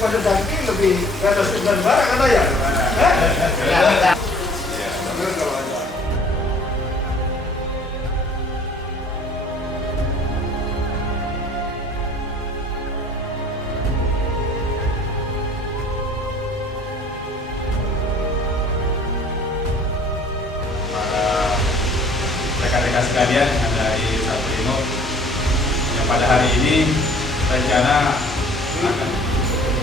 daripada daging lebih ganas dan barang ada ya? Ya. Rekan-rekan sekalian yang dari Saprimo yang pada hari ini rencana akan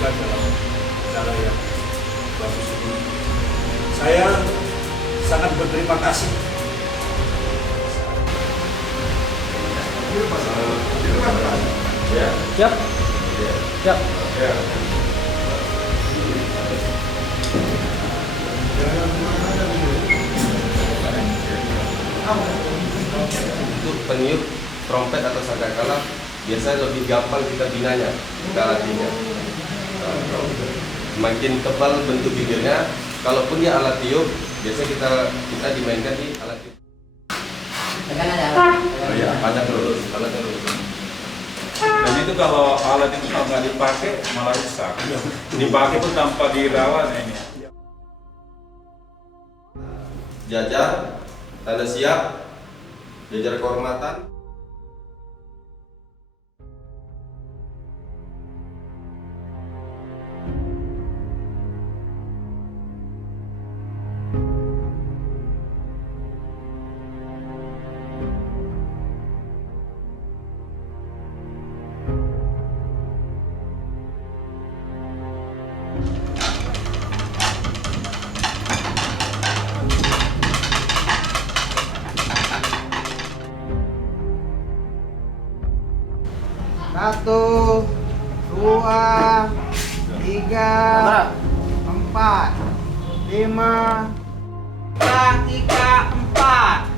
Bukan dalam cara yang bagus ini. Saya sangat berterima kasih. ya. Siap. Siap. Ya. Untuk peniup trompet atau sangkakala biasanya lebih gampang kita binanya, kita latihnya. Semakin tebal bentuk bibirnya, kalaupun dia alat tiup, biasanya kita dimainkan di alat tiup. Oh ya, panjang terus, alat terus. Dan itu kalau alat itu kalau nggak dipakai malah rusak. Dipakai pun tanpa dirawat ini. Jajar, tanda siap, jajar kehormatan. Satu, dua, tiga, empat, lima, tiga, empat.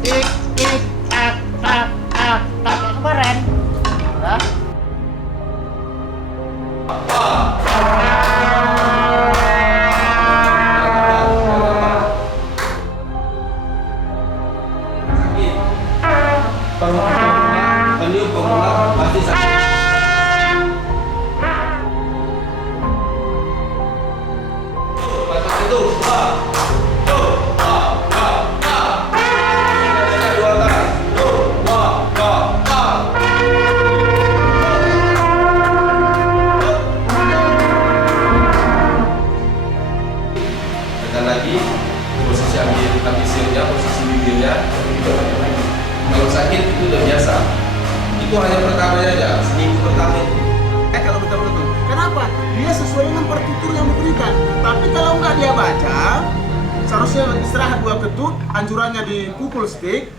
Tik, tik, tak, tak, tak, tak kayak kemarin. Udah. Peniup pemula pasti sakit. Batas itu, tekan lagi posisi ambil tapisirnya, posisi bibirnya. Kalau sakit itu udah biasa. Itu hanya pertamanya aja, seminggu pertama itu. Kalau betul-betul. Kenapa? Dia sesuai dengan partitur yang diberikan. Tapi kalau nggak dia baca, seharusnya istirahat 2 ketut, anjurannya dipukul stick.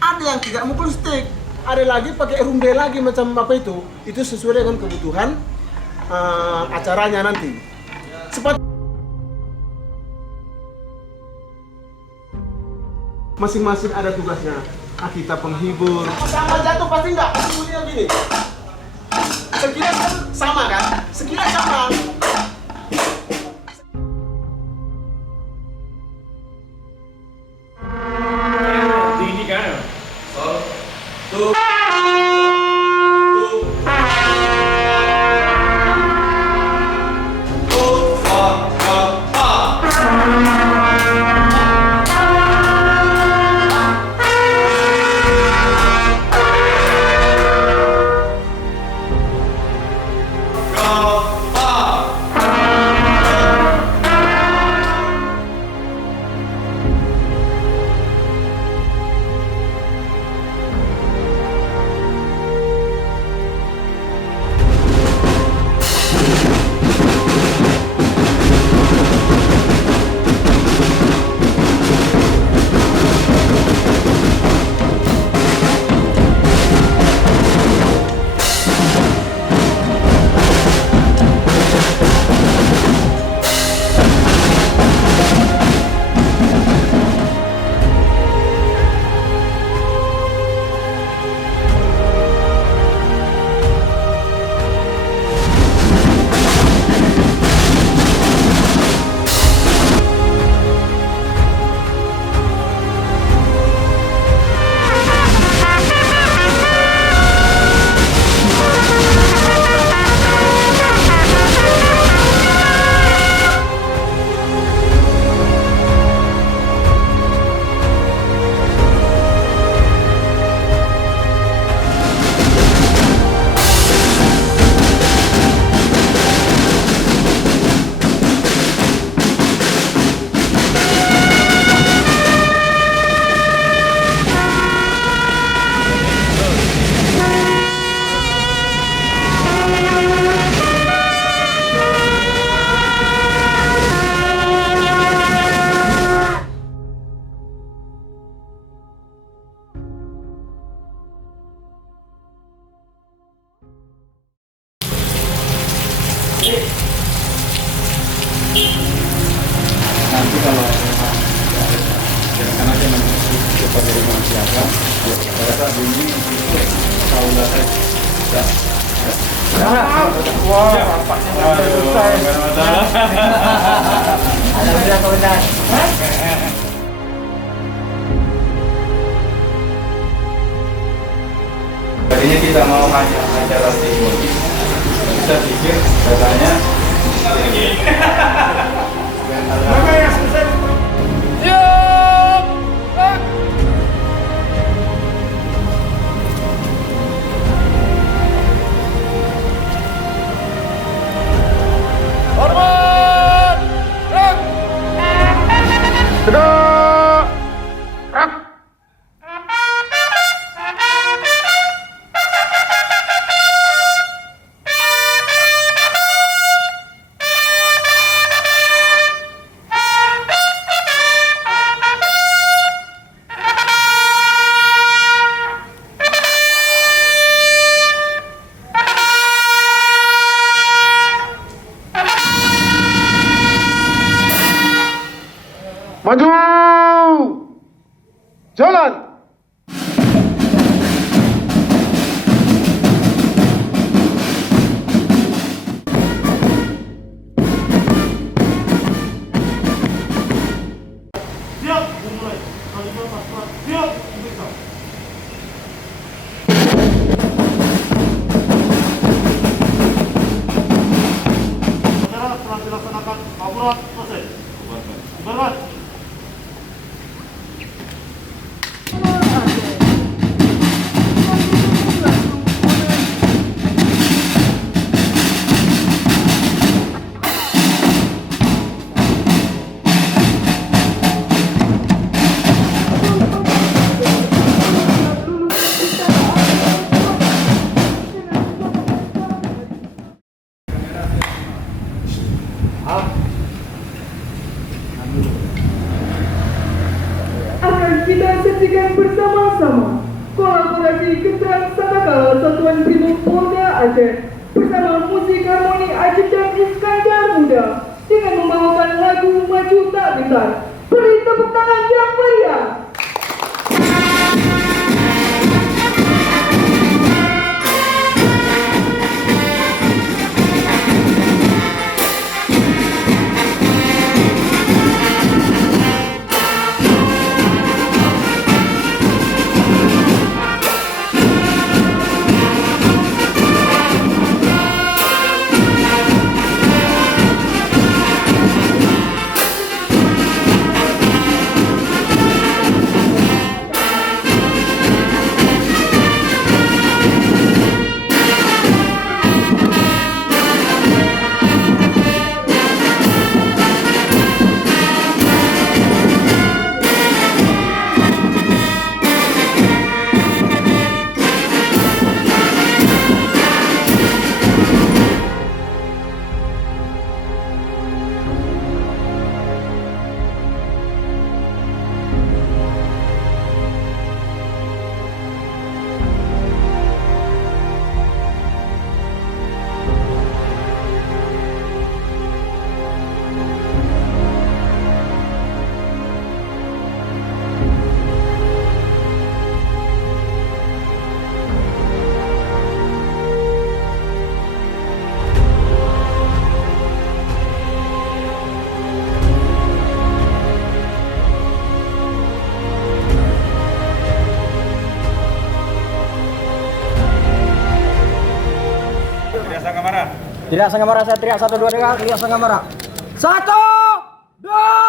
Ada yang tidak mukul stick. Ada lagi pakai rumde lagi macam apa itu. Itu sesuai dengan kebutuhan acaranya nanti. Masing-masing ada tugasnya. Kita penghibur. Sama jatuh pasti enggak. Bunyinya gini. Sekilas kan sama kan? Sekilas sama. Tinggi kan? Tuh. agak bunyi itu kalau udah saya Wah, rapatnya nggak selesai. nggak ada masalah. Ada komentar. Tadinya kita mau hanya acara simbolis, kita pikir katanya Maka yang selesai. Maju! Jalan! Siap, mulai. Kali berapa? Siap, bisa. Saudara telah dilaksanakan amuran selesai. Bubarkan. Akan kita saksikan bersama-sama kolaborasi Ketrang Sanakala Satuan Brimob Polda Aceh bersama musik harmoni Aceh dan Iskandar Muda dengan membawakan lagu Maju Tak Gentar. Beri tepuk tangan yang meriah. tidak sangka marah. Tidak sangka marah, saya teriak 1 2 3, tidak sangka marah. 1 2